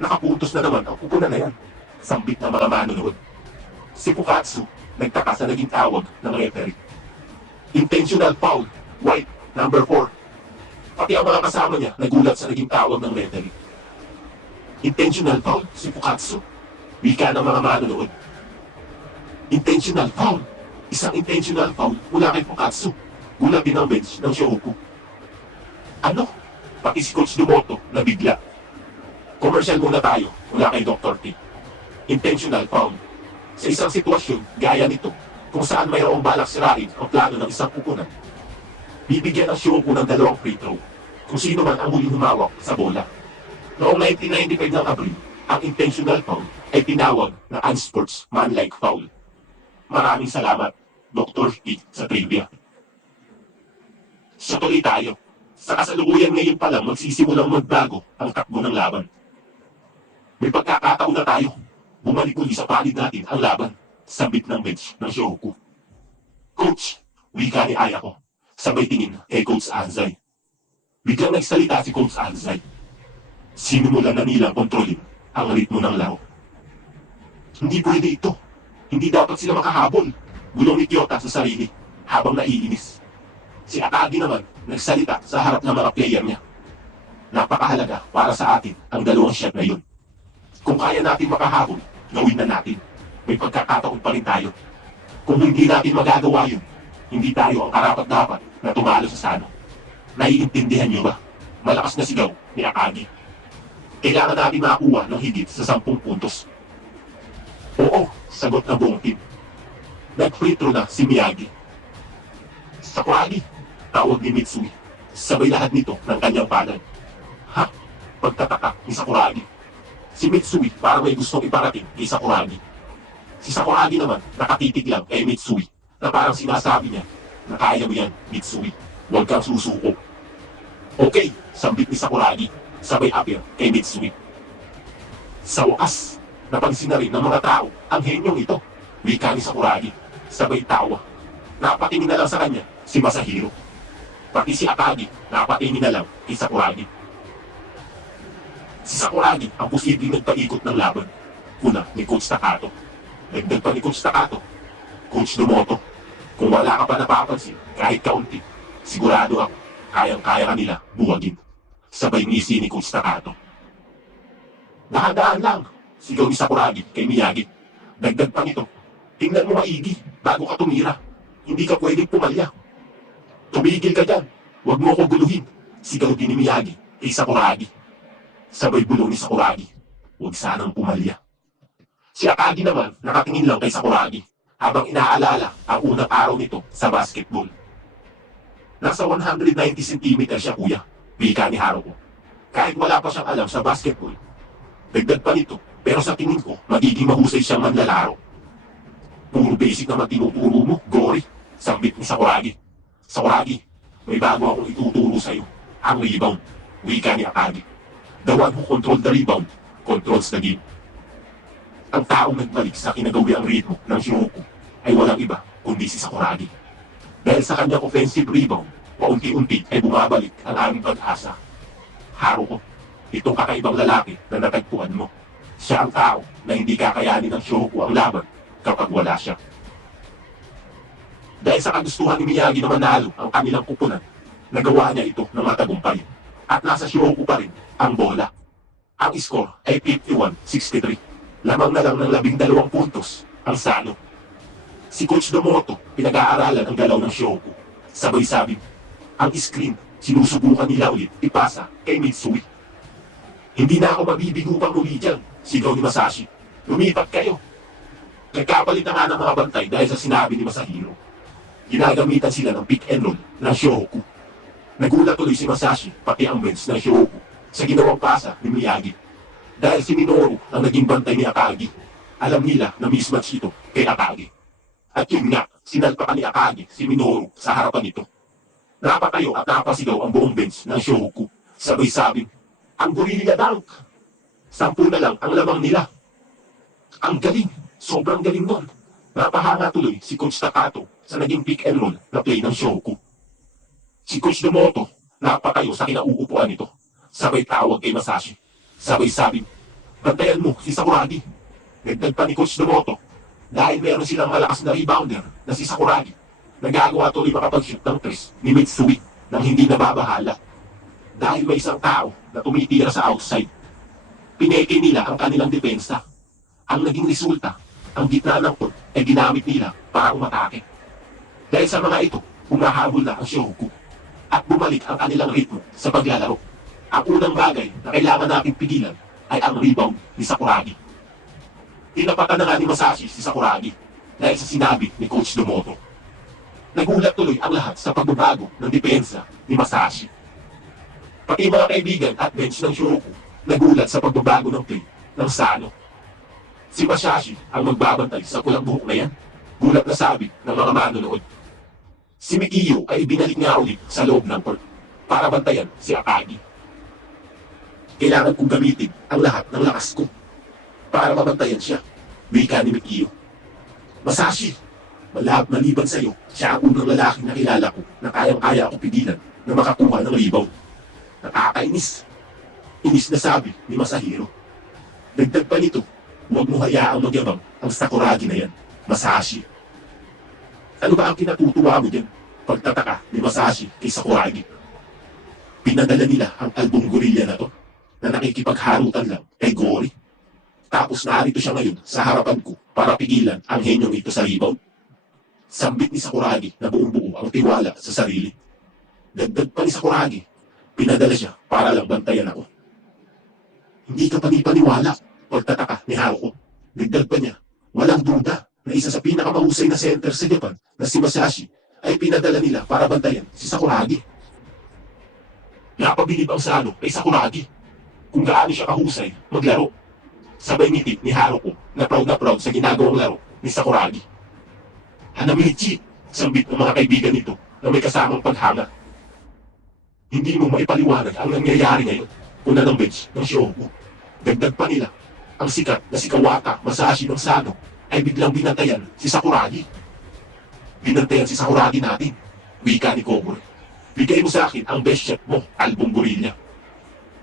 Nakapuntos na naman ang kupunan na yan. Sambit na mga manonood. Si Fukatsu, nagtaka sa naging tawag ng referee. Intentional foul, white, number 4. Pati ang mga kasama niya nagulat sa naging tawag ng referee. Intentional foul, si Fukatsu. Wika ng mga manonood. Intentional foul. Isang intentional foul mula kay Fukatsu. Gulat din ang bench ng Shohoku. Ano? Pati si Coach Dumoto na bigla. Commercial muna tayo mula kay Dr. T. Intentional foul. Sa isang sitwasyon gaya nito, kung saan mayroong balak sirain ang plano ng isang pupunan, bibigyan ang Shohoku ng 2 free throw kung sino man ang huling humawak sa bola. Noong 1995 ng Abril, ang intentional foul ay tinawag na unsportsmanlike foul. Maraming salamat, Dr. T, sa trivia. So tuloy tayo. Sa kasalukuyan ngayon pa lang magsisimulang magbago ang takbo ng laban. May pagkakataon na tayo. Bumalik uli sa palid natin ang laban. Sabit ng bench ng Shohoku. Coach, wika ni Ayako. Sabay tingin kay Coach Anzai. Biglang nagsalita si Coach Anzai. Sinimulan na nilang kontrolin ang ritmo ng laro. Hindi pwede ito. Hindi dapat sila makahabol. Gulong ni Kyota sa sarili habang naiinis. Si Akagi naman nagsalita sa harap ng mga player niya. Napakahalaga para sa atin ang 2 shot na yun. Kung kaya natin makahabol, gawin na natin. May pagkakataon pa rin tayo. Kung hindi natin magagawa yun, hindi tayo ang karapat-dapat na tumalo sa sano. Naiintindihan niyo ba? Malakas na sigaw ni Akagi. Kailangan natin makakuha ng higit sa 10 puntos. Oo, sagot ng buong team. Nag-free throw na si Miyagi. Sakuragi, tawag ni Mitsui. Sabay lahat nito ng kanyang palad. Ha? Pagtataka ni Sakuragi. Si Mitsui para may gustong iparating kay Sakuragi. Si Sakuragi naman nakatitig lang kay Mitsui na parang sinasabi niya na kaya mo yan, Mitsui. Huwag kang susuko. Okay, sambit ni Sakuragi. Sabay appear kay Mitsui. Sa wakas, napansin na rin ng mga tao ang henyong ito. Wika ni Sakuragi. Sabay tawa. Napatingin na lang sa kanya si Masahiro. Pati si Akagi napatingin na lang kay Sakuragi. Si Sakuragi ang posibleng nagpaikot ng laban. Una ni Coach Takato. Nagdag pa ni Coach Takato. Coach Dumoto, kung wala ka pa napapansin kahit kaunti, sigurado ako kayang-kaya ka nila buwagin. Sabay ngisi ni Coach Takato. Dahan-dahan lang, sigaw ni Sakuragi kay Miyagi. Dagdag pa nito, tingnan mo maigi bago ka tumira. Hindi ka pwedeng pumalya. Tumigil ka dyan, huwag mo ko guluhin. Sigaw din ni Miyagi kay Sakuragi. Sabay bulong ni Sakuragi, huwag sanang pumalya. Si Akagi naman nakatingin lang kay Sakuragi habang inaalala ang unang araw nito sa basketball. Nasa 190 cm siya kuya, wika ni Haruko. Kahit wala pa siyang alam sa basketball. Dagdag pa nito, pero sa tingin ko, magiging mahusay siyang manlalaro. Puro basic naman tinuturo mo, Gory, sambit ni Sakuragi. Sakuragi, may bago akong ituturo sa'yo, ang rebound, wika ni Akagi. The one who controls the rebound, controls the game. Ang taong nagbalik sa kinagawiang ritmo ng Shohoku ay walang iba kundi si Sakuragi. Dahil sa kanyang offensive rebound, paunti-unti ay bumabalik ang aming pag-asa. Haruko, itong kakaibang lalaki na natagpuan mo. Siya ang tao na hindi kakayanin ng Shohoku ang laban kapag wala siya. Dahil sa kagustuhan ni Miyagi na manalo ang kanilang kupunan, nagawa niya ito ng matagumpay. At nasa Shohoku pa rin ang bola. Ang score ay 51-63. Lamang na lang ng 12 puntos ang salo. Si Coach Domoto pinag-aaralan ang galaw ng Shohoku. Sabay sabi, ang screen sinusubukan nila ulit ipasa kay Mitsui. Hindi na ako mabibigo pang uli dyan, sigaw ni Masashi. Lumipat kayo. Nagkapalit na nga ng mga bantay dahil sa sinabi ni Masahiro. Ginagamitan sila ng pick and roll ng Shohoku. Nagulat tuloy si Masashi pati ang bench ng Shohoku sa ginawang pasa ni Miyagi. Dahil si Minoru ang naging bantay ni Akagi. Alam nila na mismatch ito kay Akagi. At yun nga, sinalpakan ni Akagi si Minoru sa harapan nito. Napatayo at napasigaw ang buong bench ng Shohoku. Sabay sabing, ang gorilla dunk! 10 na lang ang lamang nila. Ang galing! Sobrang galing nun. Napahanga tuloy si Coach Takato sa naging pick and roll na play ng Shohoku. Si Coach Domoto napatayo sa kinauupuan nito. Sabay tawag kay Masashi. Sabay sabing, Bantayan mo si Sakuragi. Dagdag pa ni Coach Domoto, dahil meron silang malakas na rebounder na si Sakuragi, nagagawa tuloy makapag-shoot ng tres ni Mitsui nang hindi nababahala. Dahil may isang tao na tumitira sa outside, pineke nila ang kanilang depensa. Ang naging resulta, ang gitna ng court ay ginamit nila para umatake. Dahil sa mga ito, humahabol na ang Shohoku at bumalik ang kanilang ritmo sa paglalaro. Ang unang bagay na kailangan nating pigilan ay ang rebound ni Sakuragi. Tinapatan na nga ni Masashi si Sakuragi dahil sa sinabi ni Coach Domoto. Nagulat tuloy ang lahat sa pagbabago ng depensa ni Masashi. Pati mga kaibigan at bench ng Shohoku nagulat sa pagbabago ng play ng Sano. Si Masashi ang magbabantay sa pulang buhok na yan, gulat na sabi ng mga manonood. Si Mikiyo ay ibinalik nga ulit sa loob ng court para bantayan si Akagi. Kailangan kong gamitin ang lahat ng lakas ko para mabantayan siya, wika ni Mikiyo. Masashi, maliban sa'yo, siya ang unang lalaking nakilala ko na kayang-kaya ako pigilan na makakuha ng rebound. Nakakainis. Inis na sabi ni Masahiro. Dagdag pa nito, huwag mo hayaang magyabang ang Sakuragi na yan, Masashi. Ano ba ang kinatutuwa mo dyan? Pagtataka ni Masashi kay Sakuragi. Pinadala nila ang album gorilla na to na nakikipagharutan lang kay Gori. Tapos narito siya ngayon sa harapan ko para pigilan ang henyong ito sa rebound. Sambit ni Sakuragi na buong-buo ang tiwala sa sarili. Dagdag pa ni Sakuragi, pinadala siya para lang bantayan ako. Hindi ka panipaniwala, pagtataka ni Haruko. Dagdag pa niya, walang duda na isa sa pinakamahusay na center sa Japan na si Masashi ay pinadala nila para bantayan si Sakuragi. Napabilib ang Sano kay Sakuragi kung gaano siya kahusay maglaro. Sabay ngiti ni Haruko na proud sa ginagawang laro ni Sakuragi. Hanamichi, sambit ng mga kaibigan nito na may kasamang paghanga. Hindi mo maipaliwanag ang nangyayari ngayon una ng bench ng Shohoku. Dagdag pa nila, ang sikat na si Kawata Masashi ng Sano ay biglang binantayan si Sakuragi. Binantayan si Sakuragi natin, wika ni Kogure. Bigay mo sa akin ang best shot mo, album gorilla.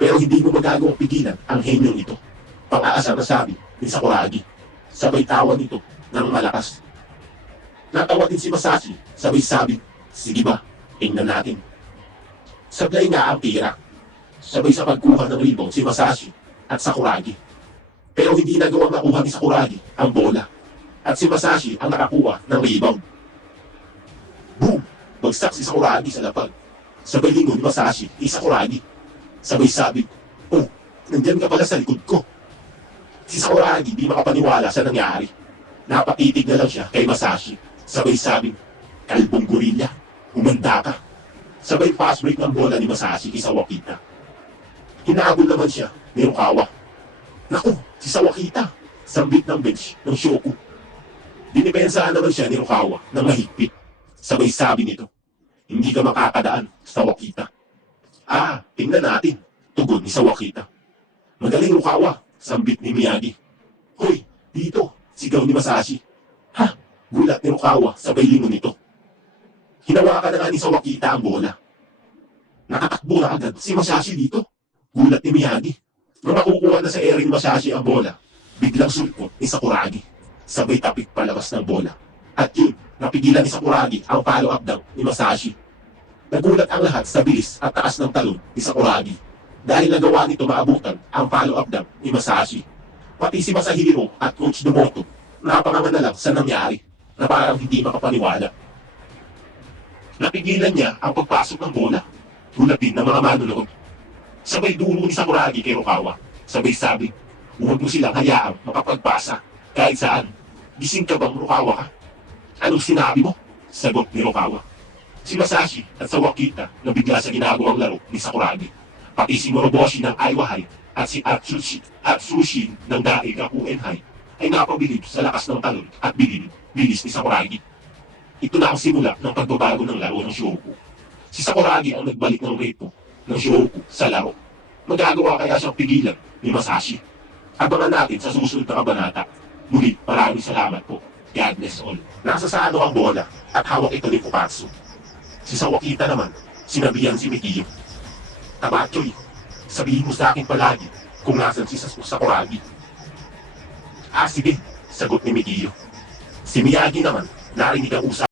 Pero hindi mo magagawang pigilan ang henyong ito, pang-aasar na sabi ni Sakuragi. Sabay tawa nito ng malakas. Natawa din si Masashi, sabay sabi, sige ba, tingnan natin. Sablay nga ang tira. Sabay sa pagkuha ng rebound si Masashi at Sakuragi. Pero hindi nagawang makuha ni Sakuragi ang bola. At si Masashi ang nakakuha ng rebound. Boom! Bagsak si Sakuragi sa lapag. Sabay lingon ni Masashi kay Sakuragi. Sabay sabi, oh, nandyan ka pala sa likod ko. Si Sakuragi di makapaniwala sa nangyari. Napatitig na lang siya kay Masashi. Sabay sabi, kalbong gorilla, humanda ka. Sabay fast break ng bola ni Masashi kay Sawakita. Hinahabol naman siya ni Rukawa. Naku, si Sawakita, sambit ng bench ng Shohoku. Dinipensahan naman siya ni Rukawa ng mahigpit. Sabay sabi nito, hindi ka makakadaan, Sawakita. Ah, tingnan natin, tugon ni Sawakita. Magaling Rukawa, sambit ni Miyagi. Hoy, dito, sigaw ni Masashi. Ha, gulat ni Rukawa, sabay lingon nito. Hinawakan na nga ni Sawakita ang bola. Nakatakbo na agad si Masashi dito. Gulat ni Miyagi. Nung makukuha na sa ere ni Masashi ang bola, biglang sulkot ni Sakuragi. Sabay tapik palabas ng bola. At yun, napigilan ni Sakuragi ang follow-up dunk ni Masashi. Nagulat ang lahat sa bilis at taas ng talon ni Sakuragi. Dahil nagawa nito maabutan ang follow-up dunk ni Masashi. Pati si Masahiro at Coach Domoto, napanganga na lang sa nangyari na parang hindi makapaniwala. Napigilan niya ang pagpasok ng bola. Gulat din ng mga manonood. Sabay dulo ni Sakuragi kay Rukawa. Sabay sabi, huwag mo silang hayaang makapagpasa kahit saan. Gising ka bang Rukawa ka? Anong sinabi mo? Sagot ni Rukawa. Si Masashi at Sawakita na bigla sa ginagawang laro ni Sakuragi. Pati si Moroboshi ng Aiwa High at si Atsushi ng Daig Gakuen High ay napabilib sa lakas ng talon at bilis ni Sakuragi. Ito na ang simula ng pagbabago ng laro ng Shohoku. Si Sakuragi ang nagbalik ng ritmo ng Shohoku sa laro. Magagawa kaya siyang pigilan ni Masashi? Abangan natin sa susunod na kabanata. Muli, maraming salamat po. God bless all. Nasa Sano ang bola at hawak ito ni Fukatsu. Si Sawakita naman, sinabihan si Mikiyo. Tabachoy, sabihin mo sa akin palagi kung nasan si Sasuke Sakuragi. Ah sige, sagot ni Mikio. Si Miyagi naman, narinig ang usapan